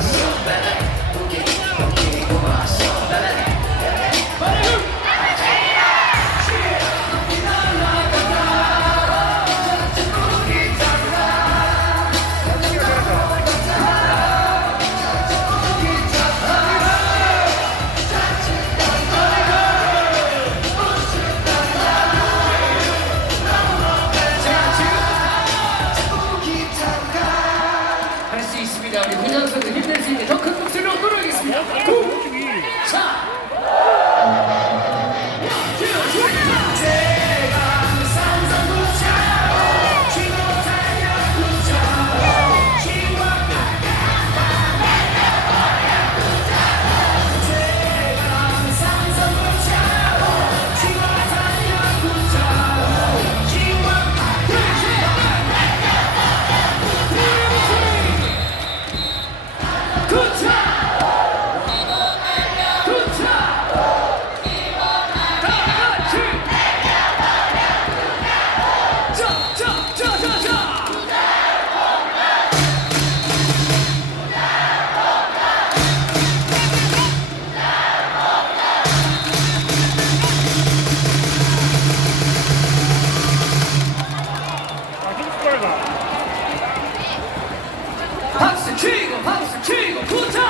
so bad. 수 있습니다. 우리 군양 선수 힘낼 수 있게 더 큰 목소리로 노력하겠습니다. 구, 자. 박수 치고 박수 치고 굿차!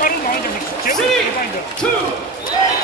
다른 라인더. 3, 2, 1.